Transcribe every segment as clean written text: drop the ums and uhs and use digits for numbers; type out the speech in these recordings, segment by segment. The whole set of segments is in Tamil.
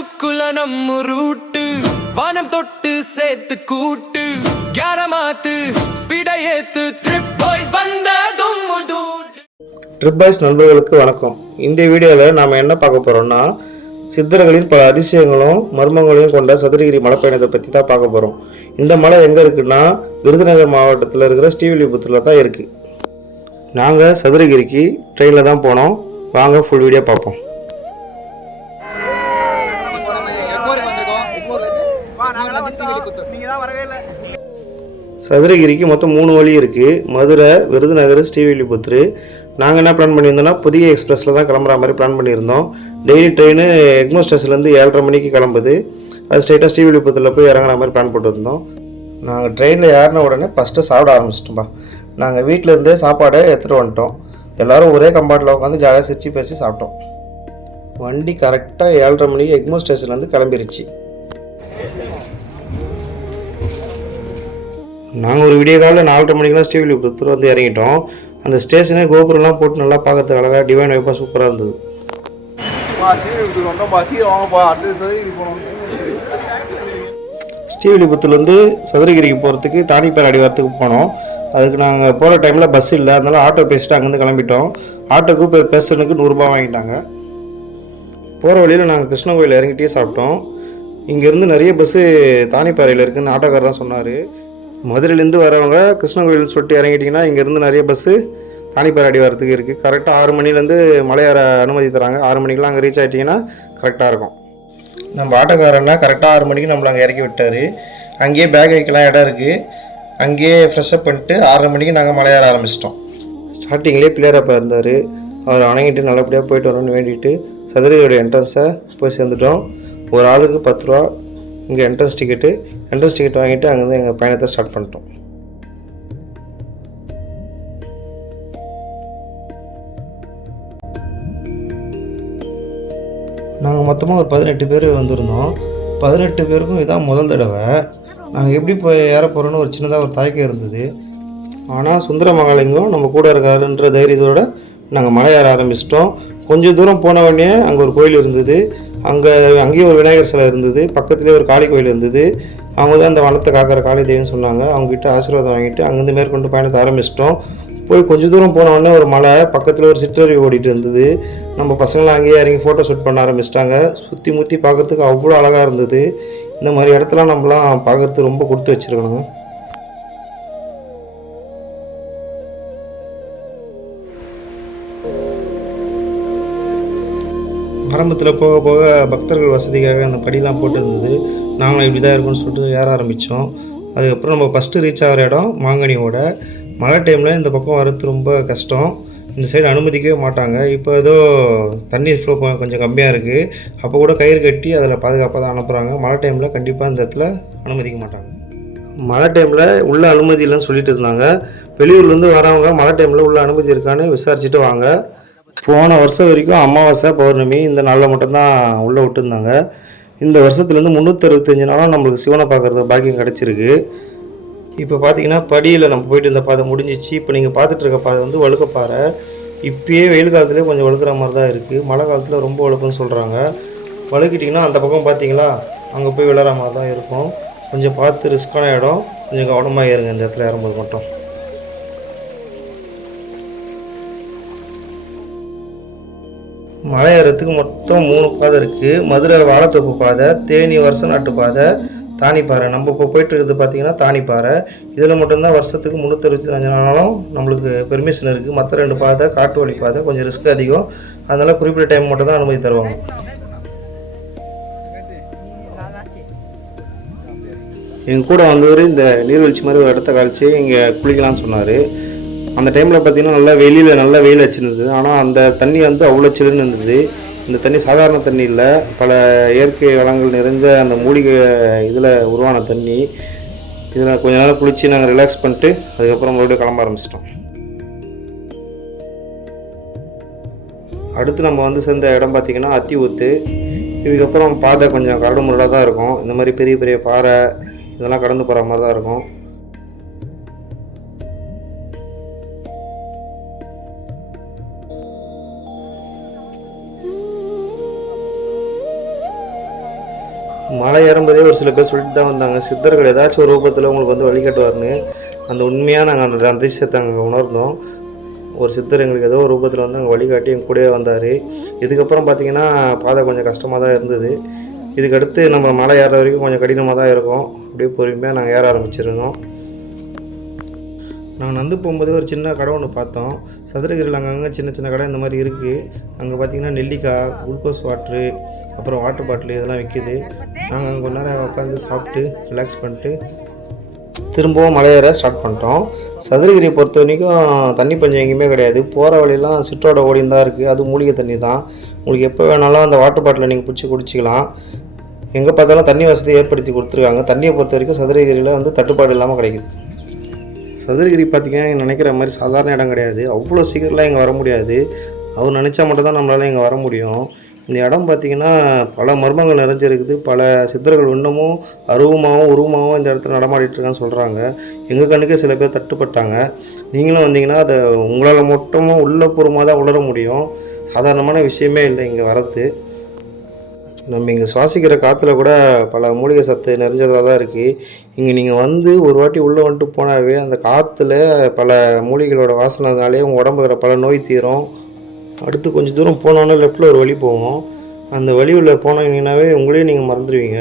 அதுக்குள்ள நம்ம ரூட்டு வானம் தொட்டு சேர்த்து கூட்டு கேரமாத்து ஸ்பீட ஏத்து ட்ரிப் பாய்ஸ் வந்த தும்முது. ட்ரிப் பாய்ஸ் நண்பர்களுக்கு வணக்கம். இந்த வீடியோவில் நாம் என்ன பார்க்க போகிறோம்னா, சித்தர்களின் பல அதிசயங்களும் மர்மங்களையும் கொண்ட சதுரகிரி மலை பயணத்தை பற்றி தான் பார்க்க போகிறோம். இந்த மலை எங்கே இருக்குன்னா, விருதுநகர் மாவட்டத்தில் இருக்கிற ஸ்ரீவில்லிபுத்தூரில் தான் இருக்குது. நாங்கள் சதுரகிரிக்கு ட்ரெயினில் தான் போனோம். வாங்க ஃபுல் வீடியோ பார்ப்போம். சதுரகிரிக்கு மொத்தம் 3 வழி இருக்குது. மதுரை, விருதுநகர், ஸ்ரீவில்லிபுத்தூர். நாங்கள் என்ன பிளான் பண்ணியிருந்தோம்னா, புதிய எக்ஸ்பிரஸில் தான் கிளம்புற மாதிரி பிளான் பண்ணியிருந்தோம். டெய்லி ட்ரெயின் எக்மோர் ஸ்டேஷன்லேருந்து 7:30 மணிக்கு கிளம்புது. அது ஸ்ட்ரெயிட்டாக ஸ்ரீவில்லிபுத்தூரில் போய் இறங்குற மாதிரி பிளான் போட்டுருந்தோம். நாங்கள் ட்ரெயினில் ஏறின உடனே ஃபஸ்ட்டு சாப்பிட ஆரம்பிச்சிட்டோம்பா. நாங்கள் வீட்டில் இருந்தே சாப்பாடை எடுத்துகிட்டு வந்துட்டோம். எல்லோரும் ஒரே கம்பார்ட்டில் உட்காந்து ஜாலியாக சிரிச்சு பேசி சாப்பிட்டோம். வண்டி கரெக்டாக 7:30 மணிக்கு எக்மோர் ஸ்டேஷன்லேருந்து கிளம்பிருச்சு. நாங்கள் ஒரு விடிய காலையில் 4:30 மணிக்கெலாம் ஸ்ரீவில்லிபுத்தூர் வந்து இறங்கிட்டோம். அந்த ஸ்டேஷனே கோபுரம்லாம் போட்டு நல்லா பார்க்கறதுக்கு அழகாக டிவைன் வைப்பாக சூப்பராக இருந்தது. ஸ்ரீவில்லிபுத்தூர்லேருந்து சதுரகிரிக்கு போகிறதுக்கு தானிப்பாறை அடிவாரத்துக்கு போனோம். அதுக்கு நாங்கள் போகிற டைமில் பஸ் இல்லை, அதனால ஆட்டோ பேசிட்டு அங்கேருந்து கிளம்பிட்டோம். ஆட்டோக்கு பேசுறதுக்கு 100 ரூபா வாங்கிட்டாங்க. போகிற வழியில் நாங்கள் கிருஷ்ண கோயில் இறங்கிட்டே சாப்பிட்டோம். இங்கேருந்து நிறைய பஸ்ஸு தானிப்பாறையில் இருக்குதுன்னு ஆட்டோக்கார் தான் சொன்னார். மதுரையிலேருந்து வரவங்க கிருஷ்ண கோயில்னு சொல்லிட்டு இறங்கிட்டிங்கன்னா இங்கேருந்து நிறைய பஸ்ஸு தானிப்பாறை அடிவாரத்துக்கு இருக்குது. கரெக்டாக 6 மணிலேருந்து மலையேற அனுமதி தராங்க. 6 மணிக்கெலாம் அங்கே ரீச் ஆகிட்டிங்கன்னா கரெக்டாக இருக்கும். நம்ம ஆட்டோக்காரன்னா கரெக்டாக 6 மணிக்கு நம்மளை அங்கே இறக்கி விட்டார். அங்கேயே பேக் வைக்கலாம் இடம் இருக்குது. அங்கேயே ஃப்ரெஷ்அப் பண்ணிட்டு 6:30 மணிக்கு நாங்கள் மலையேற ஆரம்பிச்சிட்டோம். ஸ்டார்டிங்லேயே பிள்ளையாரப்பா இருந்தார். அவர் வணங்கிட்டு நல்லபடியாக போயிட்டு வரணும்னு வேண்டிட்டு சதுரகிரியோட என்ட்ரன்ஸை போய் சேர்ந்துட்டோம். ஒரு ஆளுக்கு 10 ரூபா இங்கே என்ட்ரன்ஸ் டிக்கெட் வாங்கிட்டு அங்கேருந்து எங்கள் பயணத்தை ஸ்டார்ட் பண்ணிட்டோம். நாங்கள் மொத்தமாக ஒரு 18 பேர் வந்திருந்தோம். 18 பேருக்கும் இதான் முதல் தடவை. நாங்கள் எப்படி போய் ஏற போகிறோன்னு ஒரு சின்னதாக ஒரு தயக்கம் இருந்தது. ஆனால் சுந்தர மகாலிங்கம் நம்ம கூட இருக்காருன்ற தைரியத்தோடு நாங்கள் மலை ஏற ஆரம்பிச்சிட்டோம். கொஞ்சம் தூரம் போன உடனே அங்கே ஒரு கோயில் இருந்தது. அங்கேயும் ஒரு விநாயகர் சிலை இருந்தது. பக்கத்துலேயே ஒரு காளி கோயில் இருந்தது. அவங்க தான் அந்த வனத்தை காக்கிற காளி தேவின்னு சொன்னாங்க. அவங்ககிட்ட ஆசீர்வாதம் வாங்கிட்டு அங்கேருந்து மேற்கொண்டு பயணத்தை ஆரம்பிச்சிட்டோம். போய் கொஞ்சம் தூரம் போன உடனே ஒரு மலை பக்கத்தில் ஒரு சிற்றருவி ஓடிட்டு இருந்தது. நம்ம பசங்களாம் அங்கேயே இறங்கி ஃபோட்டோ ஷூட் பண்ண ஆரம்பிச்சிட்டாங்க. சுற்றி முற்றி பார்க்குறதுக்கு அவ்வளோ அழகாக இருந்தது. இந்த மாதிரி இடத்துலாம் நம்மளாம் பார்க்குறதுக்கு ரொம்ப கொடுத்து வச்சுருக்கணும். ஆரம்பத்தில் போக போக பக்தர்கள் வசதிக்காக அந்த படிலாம் போட்டு இருந்தது. நாங்களும் இப்படி தான் இருக்கும்னு சொல்லிட்டு ஏற ஆரம்பித்தோம். அதுக்கப்புறம் நம்ம ஃபஸ்ட்டு ரீச் ஆகிற இடம் மாங்கனியோட. மழை டைமில் இந்த பக்கம் வரது ரொம்ப கஷ்டம். இந்த சைடு அனுமதிக்கவே மாட்டாங்க. இப்போ ஏதோ தண்ணீர் ஃப்ளோ கொஞ்சம் கம்மியாக இருக்குது. அப்போ கூட கயிறு கட்டி அதில் பாதுகாப்பாக தான் அனுப்புகிறாங்க. மழை டைமில் கண்டிப்பாக இந்த இடத்துல அனுமதிக்க மாட்டாங்க. மழை டைமில் உள்ள அனுமதி இல்லைன்னு சொல்லிட்டு இருந்தாங்க. வெளியூர்லேருந்து வரவங்க மழை டைமில் உள்ள அனுமதி இருக்கான்னு விசாரிச்சுட்டு வாங்க. போன வருஷம் வரைக்கும் அமாவாசை, பௌர்ணமி இந்த நாளில் மட்டும்தான் உள்ளே விட்டுருந்தாங்க. இந்த வருஷத்துலேருந்து 365 நாளும் நம்மளுக்கு சிவனை பார்க்குறது பாக்கியம் கிடச்சிருக்கு. இப்போ பார்த்தீங்கன்னா படியில் நம்ம போயிட்டு இருந்த பாதை முடிஞ்சிச்சு. இப்போ நீங்கள் பார்த்துட்டு இருக்க பாதை வந்து வழுக்கப்பாறை. இப்போயே வெயில் காலத்துலேயே கொஞ்சம் வழுக்கிற மாதிரி தான் இருக்குது. மழை காலத்தில் ரொம்ப வழுக்குன்னு சொல்கிறாங்க. வழுக்கிட்டிங்கன்னா அந்த பக்கம் பார்த்தீங்களா, அங்கே போய் விழுற மாதிரி தான் இருக்கும். கொஞ்சம் பார்த்து ரிஸ்க்கான இடம், கொஞ்சம் கவனமாக ஏறுங்க இந்த இடத்துல ஏறும்போது மட்டும். மலை ஏறத்துக்கு மொத்தம் 3 பாதை இருக்குது. மதுரை வாழைத்தோப்பு பாதை, தேனி வருஷ நாட்டு பாதை, தானிப்பாறை. நம்ம இப்போ போயிட்டு இருக்கிறது பார்த்தீங்கன்னா தானிப்பாறை. இதில் மட்டும்தான் வருஷத்துக்கு 365 நாளும் நம்மளுக்கு பெர்மிஷன் இருக்குது. மற்ற 2 பாதை காட்டு வழி பாதை, கொஞ்சம் ரிஸ்க் அதிகம். அதனால் குறிப்பிட்ட டைம் மட்டும் தான் அனுமதி தருவாங்க. எங்கள் கூட வந்தவர் இந்த நீர்வீழ்ச்சி மாதிரி ஒரு இடத்த காய்ச்சி இங்கே குளிக்கலாம்னு சொன்னார். அந்த டைமில் பார்த்திங்கன்னா நல்லா வெளியில் நல்லா வெயில் வச்சுருந்தது. ஆனால் அந்த தண்ணி வந்து அவ்வளோ சில்லுன்னு இருந்தது. இந்த தண்ணி சாதாரண தண்ணி இல்லை, பல இயற்கை வளங்கள் நிறைந்த அந்த மூலிகை இதில் உருவான தண்ணி. இதில் கொஞ்ச நேரம் குளித்து நாங்கள் ரிலாக்ஸ் பண்ணிட்டு அதுக்கப்புறம் மறுபடியும் கிளம்ப ஆரம்பிச்சிட்டோம். அடுத்து நம்ம வந்து சேர்ந்த இடம் பார்த்திங்கன்னா அத்தி ஊத்து. இதுக்கப்புறம் பாதை கொஞ்சம் கரடு முரடாக தான் இருக்கும். இந்த மாதிரி பெரிய பெரிய பாறை இதெல்லாம் கடந்து போகிற மாதிரி தான் இருக்கும். மலை ஏறும்போதே ஒரு சில பேர் சொல்லிட்டு தான் வந்தாங்க, சித்தர்கள் ஏதாச்சும் ஒரு ரூபத்தில் உங்களுக்கு வந்து வழிகாட்டுவார்னு. அந்த உண்மையாக நாங்கள் அந்த அதிசயத்தை அங்கே உணர்ந்தோம். ஒரு சித்தர் எங்களுக்கு ஏதோ ஒரு ரூபத்தில் வந்து அங்கே வழிகாட்டி எங்கள் கூடவே வந்தார். இதுக்கப்புறம் பார்த்திங்கன்னா பாதை கொஞ்சம் கஷ்டமாக தான் இருந்தது. இதுக்கடுத்து நம்ம மலை ஏற வரைக்கும் கொஞ்சம் கடினமாக தான் இருக்கும். அப்படியே பொறுமையாக நாங்கள் ஏற ஆரம்பிச்சிருந்தோம். நாங்கள் நடந்து போகும்போது ஒரு சின்ன கடை ஒன்று பார்த்தோம். சதுரகிரியில் அங்கங்கே சின்ன சின்ன கடை இந்த மாதிரி இருக்குது. அங்கே பார்த்திங்கன்னா நெல்லிக்காய், குளுக்கோஸ் வாட்ரு, அப்புறம் வாட்டர் பாட்டில் இதெல்லாம் விற்கிது. நாங்கள் அங்கே கொஞ்ச நேரம் உட்காந்து சாப்பிட்டு ரிலாக்ஸ் பண்ணிட்டு திரும்பவும் மலையேற ஸ்டார்ட் பண்ணிட்டோம். சதுரகிரியை பொறுத்த வரைக்கும் தண்ணி பஞ்சம் எங்கேயுமே கிடையாது. போகிற வழியெல்லாம் சிற்றோட ஓடின்னு தான் இருக்குது. அது மூலிகை தண்ணி தான். உங்களுக்கு எப்போ வேணாலும் அந்த வாட்டர் பாட்டிலை நீங்கள் பிடிச்சி குடிச்சிக்கலாம். எங்கே பார்த்தாலும் தண்ணி வசதி ஏற்படுத்தி கொடுத்துருக்காங்க. தண்ணியை பொறுத்த வரைக்கும் சதுரகிரியில் வந்து தட்டுப்பாடு இல்லாமல் கிடைக்குது. சதுரகிரி பார்த்திங்கன்னா நினைக்கிற மாதிரி சாதாரண இடம் கிடையாது. அவ்வளோ சீக்கிரம்லாம் இங்கே வர முடியாது. அவர் நினச்சா மட்டும் தான் நம்மளால் இங்கே வர முடியும். இந்த இடம் பார்த்திங்கன்னா பல மர்மங்கள் நிறைஞ்சிருக்குது. பல சித்தர்கள் இன்னமும் அருவமாகவும் உருவமாகவும் இந்த இடத்துல நடமாடிட்டுருக்கான்னு சொல்கிறாங்க. எங்கள் கண்ணுக்கே சில பேர் தட்டுப்பட்டாங்க. நீங்களும் வந்தீங்கன்னா அதை உங்களால் மட்டும் உள்ளபூர்வமாக தான் உணர முடியும். சாதாரணமான விஷயமே இல்லை இங்கே வரது. நம்ம இங்கே சுவாசிக்கிற காற்றுல கூட பல மூலிகை சத்து நிறைஞ்சதாக தான் இருக்குது. இங்கே நீங்கள் வந்து ஒரு வாட்டி உள்ளே வந்துட்டு போனாவே அந்த காற்றுல பல மூலிகளோட வாசனைனாலே உங்கள் உடம்புல இருக்கிற பல நோய் தீரும். அடுத்து கொஞ்சம் தூரம் போனோன்னா லெஃப்ட்டில் ஒரு வழி போவோம். அந்த வழி உள்ள போனீங்கன்னாவே உங்களையும் நீங்கள் மறந்துடுவீங்க.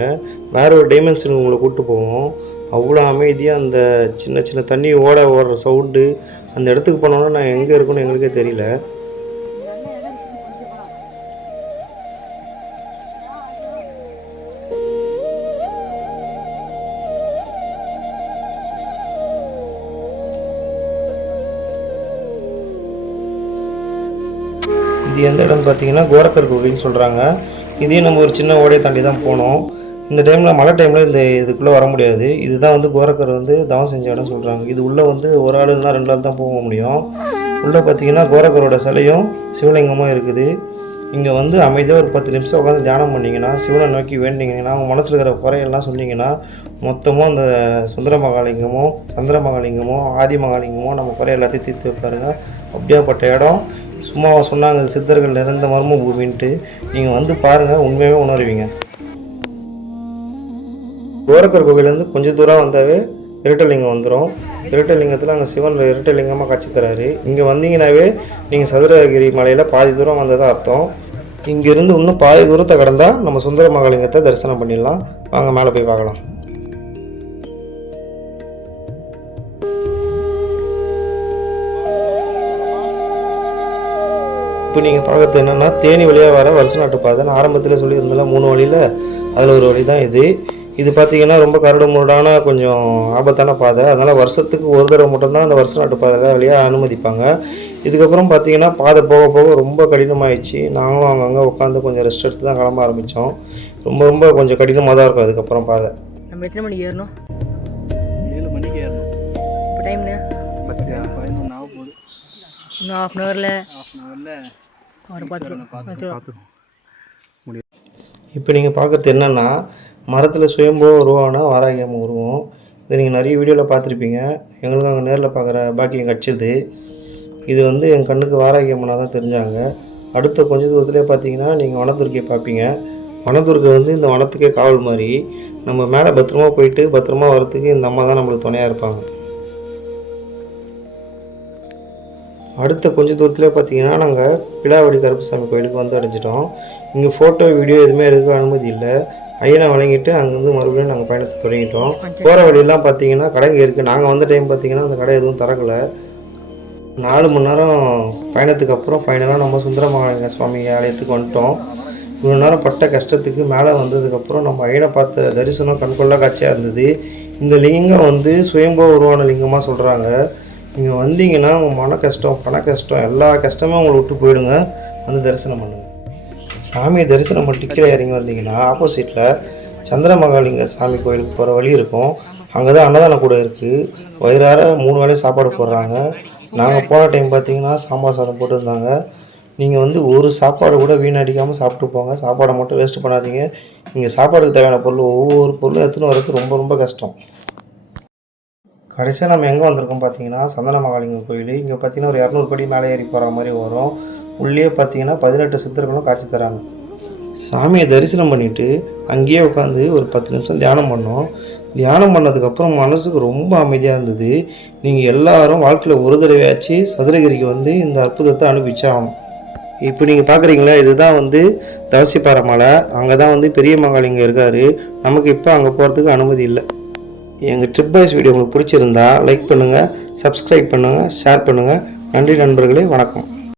வேறு ஒரு டைமென்ஷனுக்கு உங்களை கூப்பிட்டு போவோம். அவ்வளோ அமைதியாக அந்த சின்ன சின்ன தண்ணி ஓடுற சவுண்டு. அந்த இடத்துக்கு போனோன்னா நான் எங்கே இருக்குன்னு எங்களுக்கே தெரியல. இது எந்த இடம்னு பார்த்தீங்கன்னா கோரக்கர் கோவில்னு சொல்கிறாங்க. இதையும் நம்ம ஒரு சின்ன ஓடையை தாண்டி தான் போனோம். இந்த டைமில் மழை டைமில் இதுக்குள்ளே வர முடியாது. இதுதான் வந்து கோரக்கர் வந்து தவம் செஞ்ச இடம் சொல்கிறாங்க. இது உள்ளே வந்து ஒரு ஆள் இல்லைனா 2 ஆள் தான் போக முடியும். உள்ளே பார்த்தீங்கன்னா கோரக்கரோட சிலையும் சிவலிங்கமும் இருக்குது. இங்கே வந்து அமைதியாக ஒரு 10 நிமிஷம் உட்காந்து தியானம் பண்ணிங்கன்னா, சிவனை நோக்கி வேண்டிங்கன்னா, அவங்க மனசில் இருக்கிற குறையெல்லாம் சொன்னீங்கன்னா, மொத்தமும் அந்த சுந்தர மகாலிங்கமோ சந்திர மகாலிங்கமோ ஆதி மகாலிங்கமோ நம்ம குறை எல்லாத்தையும் தீர்த்து வைப்பாருங்க. அப்படியாப்பட்ட இடம். சும்மா சொன்னாங்க சித்தர்கள் நிறைந்த மர்ம பூமின்ட்டு. நீங்கள் வந்து பாருங்கள், உண்மையாகவே உணர்வீங்க. கோரக்கர் கோவிலேருந்து கொஞ்சம் தூரம் வந்தாவே இரட்டலிங்கம் வந்துடும். இரட்டலிங்கத்தில் அங்கே சிவன் இரட்டலிங்கமாக காட்சி தராரு. இங்கே வந்தீங்கன்னாவே நீங்கள் சதுரகிரி மலையில் பாதி தூரம் வந்ததாக அர்த்தம். இங்கேருந்து இன்னும் பாதி தூரத்தை கடந்தால் நம்ம சுந்தர மகாலிங்கத்தை தரிசனம் பண்ணிடலாம். வாங்க மேலே போய் பார்க்கலாம். இப்போ நீங்கள் பார்க்குறது என்னென்னா தேனி வழியாக வர வருஷ நாட்டு பாதை. நான் ஆரம்பத்தில் சொல்லியிருந்தால 3 வழியில் அதில் ஒரு வழி தான் இது. இது பார்த்திங்கன்னா ரொம்ப கரடு முரடான கொஞ்சம் ஆபத்தான பாதை. அதனால் வருஷத்துக்கு ஒரு தடவை மட்டும்தான் அந்த வருஷ நாட்டு பாதையில் வழியாக அனுமதிப்பாங்க. இதுக்கப்புறம் பார்த்திங்கன்னா பாதை போக போக ரொம்ப கடினமாகிடுச்சு. நாங்களும் அங்கங்கே உட்காந்து கொஞ்சம் ரெஸ்ட் எடுத்து தான் கிளம்ப ஆரம்பித்தோம். ரொம்ப கொஞ்சம் கடினமாக தான் இருக்கும் அதுக்கப்புறம் பாதை. நம்ம எத்தனை மணிக்கு ஏறணும்? 7 மணிக்கு ஏறணும். இப்போ டைம்னு 11 ஆக போகுது. இன்னும் ½ அன் ஹவரில் ஒரு 10 பார்த்து முடியும். இப்போ நீங்கள் பார்க்குறது என்னென்னா மரத்தில் சுயம்போ உருவான வாராகியம்ம உருவம். இதை நீங்கள் நிறைய வீடியோவில் பார்த்துருப்பீங்க. எங்களுக்கு அங்கே நேரில் பார்க்குற பாக்கியம் கிடச்சிது. இது வந்து என் கண்ணுக்கு வாராகியம்மனாக தான் தெரிஞ்சாங்க. அடுத்த கொஞ்சம் தூரத்துலேயே பார்த்தீங்கன்னா நீங்கள் வனத்துர்க்கையை பார்ப்பீங்க. வனத்துர்க்கை வந்து இந்த வனத்துக்கே காவல் மாதிரி. நம்ம மேலே பத்திரமா போயிட்டு பத்திரமா வரத்துக்கு இந்த அம்மா தான் நம்மளுக்கு துணையாக இருப்பாங்க. அடுத்த கொஞ்சம் தூரத்துலேயே பார்த்தீங்கன்னா நாங்கள் பிலாவடி கருப்புசாமி கோயிலுக்கு வந்து அடைஞ்சிட்டோம். இங்கே ஃபோட்டோ வீடியோ எதுவுமே எடுக்க அனுமதி இல்லை. ஐயனை வழங்கிட்டு அங்கேருந்து மறுபடியும் நாங்கள் பயணத்தை தொடங்கிட்டோம். போகிற வழியெல்லாம் பார்த்தீங்கன்னா கடைங்க இருக்குது. நாங்கள் வந்த டைம் பார்த்தீங்கன்னா அந்த கடை எதுவும் திறக்கலை. 4 மணி நேரம் பயணத்துக்கு அப்புறம் ஃபைனலாக நம்ம சுந்தர மகாலிங்க சுவாமி ஆலயத்துக்கு வந்துட்டோம். இவ்வளோ நேரம் பட்ட கஷ்டத்துக்கு மேலே வந்ததுக்கப்புறம் நம்ம ஐயனை பார்த்த தரிசனம் கண்கொள்ளா காட்சியாக இருந்தது. இந்த லிங்கம் வந்து சுயம்போ உருவான லிங்கமாக சொல்கிறாங்க. நீங்கள் வந்தீங்கன்னா உங்கள் மன கஷ்டம் பண கஷ்டம் எல்லா கஷ்டமே உங்களை விட்டு போயிடுங்க. வந்து தரிசனம் பண்ணுங்கள். சாமி தரிசனம் பண்ணி கீழே இறங்கி வந்தீங்கன்னா ஆப்போசிட்டில் சந்திர மகாலிங்க சாமி கோயிலுக்கு போகிற வழி இருக்கும். அங்கே தான் அன்னதானம் கூட இருக்குது. வயிறார 3 வேளையும் சாப்பாடு போடுறாங்க. நாங்கள் போன டைம் பார்த்தீங்கன்னா சாம்பார் சாதம் போட்டுருந்தாங்க. நீங்கள் வந்து ஒரு சாப்பாடு கூட வீணடிக்காமல் சாப்பிட்டு போங்க. சாப்பாடை மட்டும் வேஸ்ட்டு பண்ணாதீங்க. இங்கே சாப்பாடுக்கு தேவையான பொருள் ஒவ்வொரு பொருளும் எடுத்துன்னு வரது ரொம்ப கஷ்டம். கடைசியாக நம்ம எங்கே வந்திருக்கோம் பார்த்தீங்கன்னா சந்தன மகாலிங்க கோயில். இங்கே பார்த்தீங்கன்னா ஒரு 200 படி மேலே ஏறி போகிற மாதிரி வரும். உள்ளே பார்த்தீங்கன்னா 18 சித்தர்களும் காட்சி தராங்க. சாமியை தரிசனம் பண்ணிவிட்டு அங்கேயே உட்காந்து ஒரு 10 நிமிஷம் தியானம் பண்ணோம். தியானம் பண்ணதுக்கப்புறம் மனசுக்கு ரொம்ப அமைதியாக இருந்தது. நீங்கள் எல்லாரும் வாழ்க்கையில் ஒரு தடவையாச்சு சதுரகிரிக்கு வந்து இந்த அற்புதத்தை அனுபவிச்சாகணும். இப்போ நீங்கள் பார்க்குறீங்களா, இதுதான் வந்து தவசிப்பாறை மலை. அங்கே தான் வந்து பெரிய மகாலிங்கம் இருக்கார். நமக்கு இப்போ அங்கே போகிறதுக்கு அனுமதி இல்லை. எங்கள் ட்ரிப் பாய்ஸ் வீடியோ உங்களுக்கு பிடிச்சிருந்தா லைக் பண்ணுங்கள், சப்ஸ்கிரைப் பண்ணுங்கள், ஷேர் பண்ணுங்கள். நன்றி நண்பர்களே, வணக்கம்.